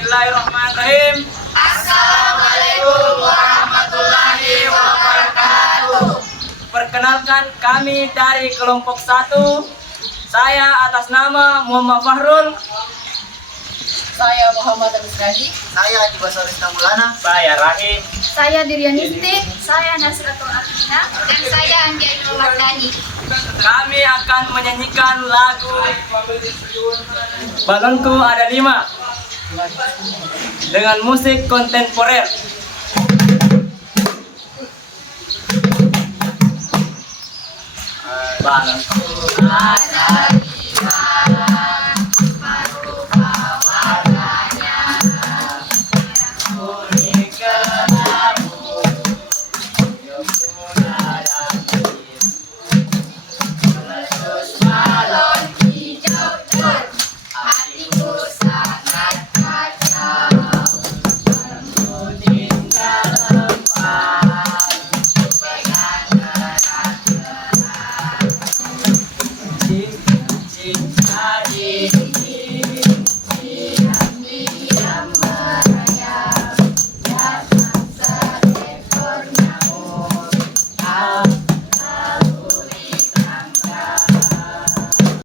Bismillahirrahmanirrahim. Assalamualaikum warahmatullahi wabarakatuh. Perkenalkan, kami dari kelompok 1. Saya atas nama Muhammad Fahrul. Saya Muhammad Rizqadi. Saya Haji Basaris Tamulana. Saya Rahim. Saya Diryanisti. Saya Nasratul Atina. Dan saya Andianul Mardani. Kami akan menyanyikan lagu Balonku Ada 5 dengan musik kontemporer. Balonku ada 5.